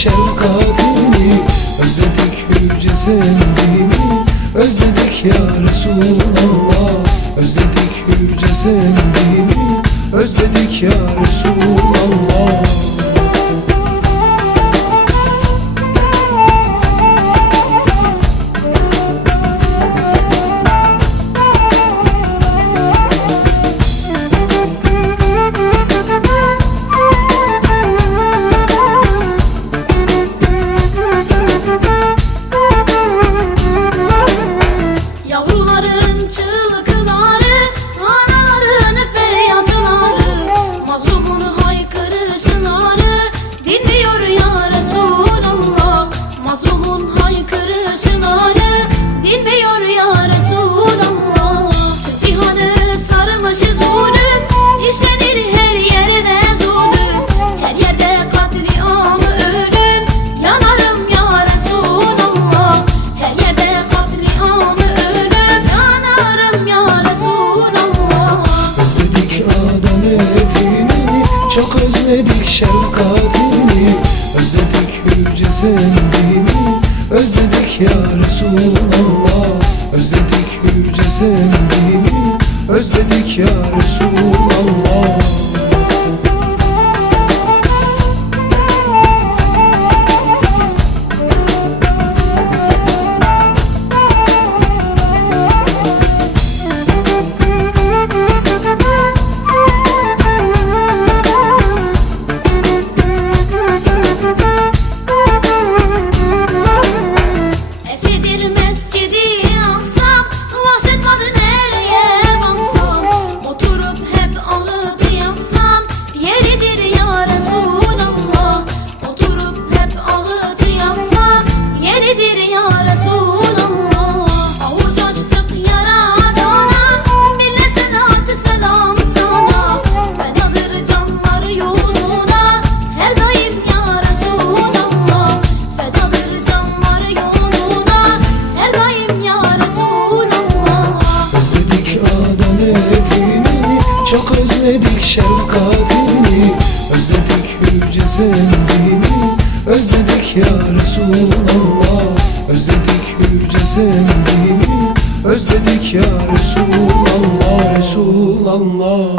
şefkatini, özledik yüce sevdiğini, özledik ya Resulallah. Özledik yüce sevdiğini, özledik ya Resulallah. Yavruların çığlıkları, anaların feryatları, mazlumun haykırışları dinmiyor ya Resulallah. Mazlumun haykırışları dinmiyor ya Resulallah. Tüm cihanı sarmışız zulüm, işlenir her yerde zulüm, her yerde katliam ölüm. Yanarım ya Resulallah, her yerde katliam ölüm. Yanarım ya Resulallah. Özledik adaletini, çok özledik şefkatini, özledik yüce sevdiğini, özledik ya Resulallah. Özledik yüce sevdiğini, özledik ya Resulallah. Esidir Mescid-i Aksa, vahşet var nereye baksam. Oturup hep ağıt yaksam, yeridir ya Resulallah. Oturup hep ağıt yaksam, yeridir ya Resulallah. Avuç açtık Yaradana, bilirsen at selam sana. Fedadır canlar yoluna, her daim ya Resulallah. Fedadır canlar yoluna, her daim ya Resulallah. Özledik adaletini, çok özledik şefkatini, özledik yüce sevdiğini, özledik ya Resulallah. Özledik yüce sevdiğini, özledik ya Resulallah. Resulallah.